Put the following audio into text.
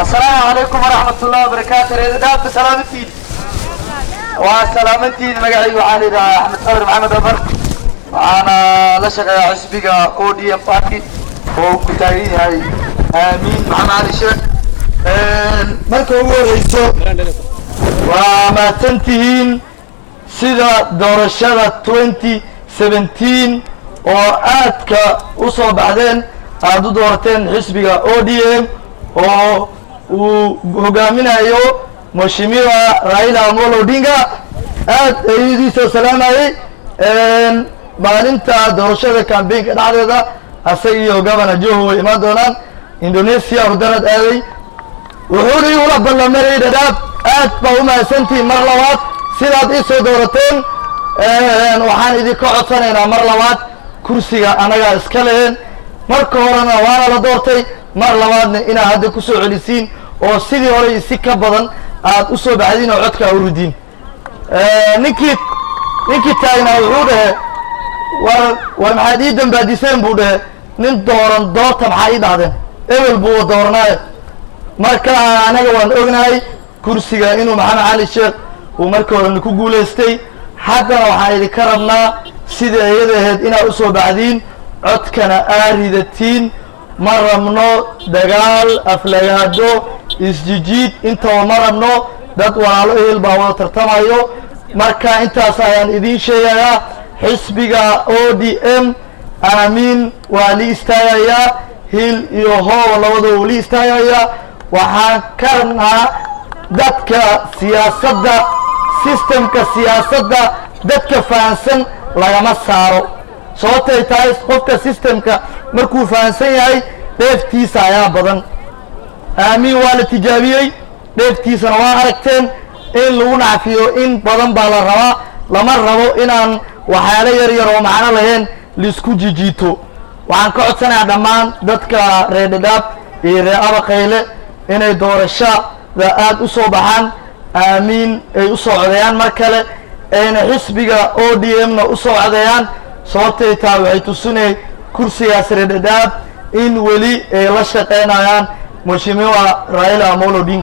السلام عليكم ورحمة الله وبركاته. ريداب بسلامتي وسلامتي مقعي وعالي أحمد صبري محمد أبر. أنا لشغل عسبيك أودي بارتي وكتاين هاي آمين محمد علي الشيخ. مركو هو رئيسو وما تنتهين سيدا دورشادة 2017 وآدك أصو بعدين aad u doorteen xisbiga ODM oo uu hogaaminayo Mheshimiwa Raila Amolo Odinga aad aydiisoo salaamayay maalinta doorashada campaign-ka dhacdeeda asaga iyo Governor Joho way imaan doonaan Indonesia waddanad aaday wuxuu ula ballamay Dadaab aad baa u mahadsantihiin mar labaad sidaad ii soo doorateen waxaan idinka codsanaynaa mar labaad kursiga anaga iska leheen marka horena waana la doortay mar labaadna inaad hadda ku soo celisiin oo sidii hore si ka badan aad u soo baxdiin oo codka u ridin ninkii taagnaa wuxuu dhahay war maxaad ii dambaadiseen buu dhahay nin dooran doorta maxaa ii dhahdeen ebel buu dooranaaye marka anaga waan ognahay kursiga inuu maxamed cali sheekh uu markii horena ku guulaystay haddana waxaan idinka rabnaa sidii iyada ahayd inaad u soo baxdiin codkana aaridatiin ma rabno dagaal aflagaado isjijiid intaba ma rabno dad walaalo ehel baa wada tartamayo marka intaas ayaan idiin sheegayaa xisbiga ODM aamiin waa li istaagayaa hil iyo hoob labadaba wuu li istaagayaa waxaan ka rabnaa dadka siyaasadda systemka siyaasadda dadka fahansan lagama saaro sababtay tahay qofka systemka markuu fahansan yahay dheeftiisa ayaa badan aamiin waa la tijaabiyey dheeftiisana waa aragteen in lagu nacfiyo in badan baa la rabaa lama rabo inaan waxyaalo yar yar oo macno lahayn laisku jijiito waxaan ka codsanayaa dhammaan dadka reer Dadaab iyo reer Abaqayle inay doorashada aad u soo baxaan aamiin ay u soo codeeyaan mar kale ayna xisbiga ODM-na u soo codeeyaan sababtay tahay waxay tusinay kursigaas reer Dadaab in weli ay la shaqeynayaan Mheshimiwa Raila Amolo Odinga.